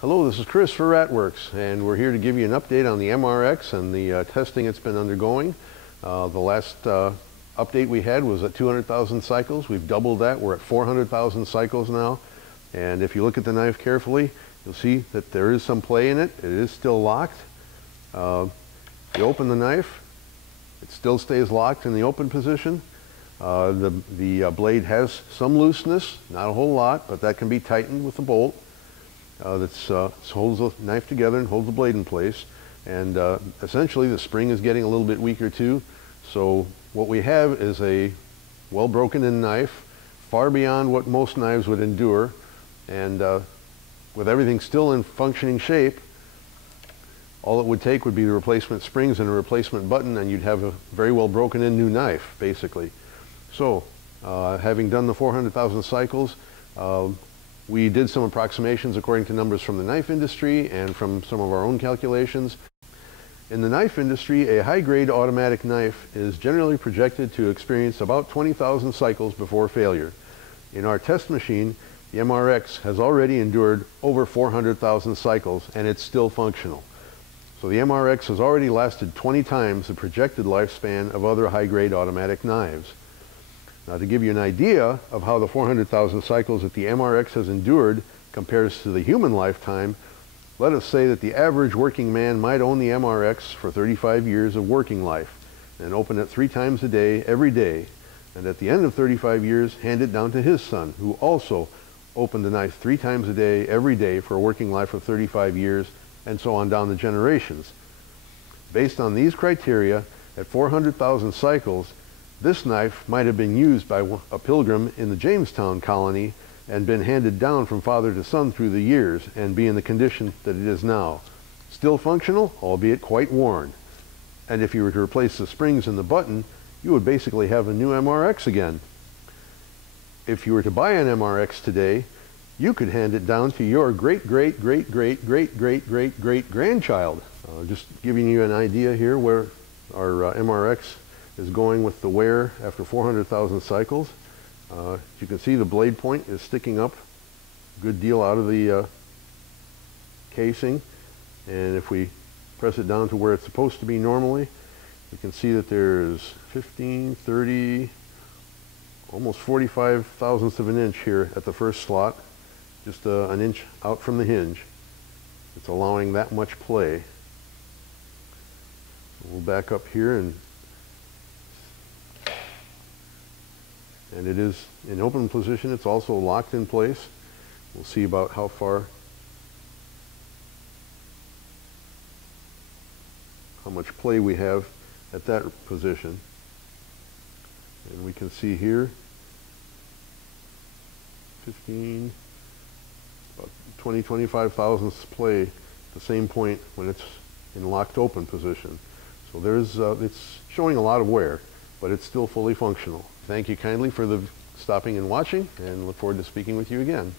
Hello, this is Chris for Worx, and we're here to give you an update on the MRX and the testing it's been undergoing. The last update we had was at 200,000 cycles. We've doubled that. We're at 400,000 cycles now. And if you look at the knife carefully, you'll see that there is some play in it. It is still locked. You open the knife, it still stays locked in the open position. The blade has some looseness, not a whole lot, but that can be tightened with a bolt. That holds the knife together and holds the blade in place. And essentially the spring is getting a little bit weaker too. So what we have is a well broken in knife, far beyond what most knives would endure. And with everything still in functioning shape, all it would take would be the replacement springs and a replacement button, and you'd have a very well broken in new knife, basically. So having done the 400,000 cycles, we did some approximations according to numbers from the knife industry and from some of our own calculations. In the knife industry, a high-grade automatic knife is generally projected to experience about 20,000 cycles before failure. In our test machine, the MRX has already endured over 400,000 cycles, and it's still functional. So the MRX has already lasted 20 times the projected lifespan of other high-grade automatic knives. Now, to give you an idea of how the 400,000 cycles that the MRX has endured compares to the human lifetime, let us say that the average working man might own the MRX for 35 years of working life and open it 3 times a day, every day, and at the end of 35 years, hand it down to his son, who also opened the knife 3 times a day, every day for a working life of 35 years, and so on down the generations. Based on these criteria, at 400,000 cycles, this knife might have been used by a pilgrim in the Jamestown colony and been handed down from father to son through the years and be in the condition that it is now. Still functional, albeit quite worn. And if you were to replace the springs and the button, you would basically have a new MRX again. If you were to buy an MRX today, you could hand it down to your great-great-great-great-great-great-great-grandchild. Just giving you an idea here where our MRX is going with the wear after 400,000 cycles. You can see the blade point is sticking up a good deal out of the casing, and if we press it down to where it's supposed to be normally, you can see that there's 15, 30, almost 45 thousandths of an inch here at the first slot, just an inch out from the hinge. It's allowing that much play. We'll back up here, and it is in open position. It's also locked in place. We'll see about how much play we have at that position. And we can see here 15, about 20-25 thousandths play at the same point when it's in locked open position. So it's showing a lot of wear, but it's still fully functional. Thank you kindly for stopping and watching, and look forward to speaking with you again.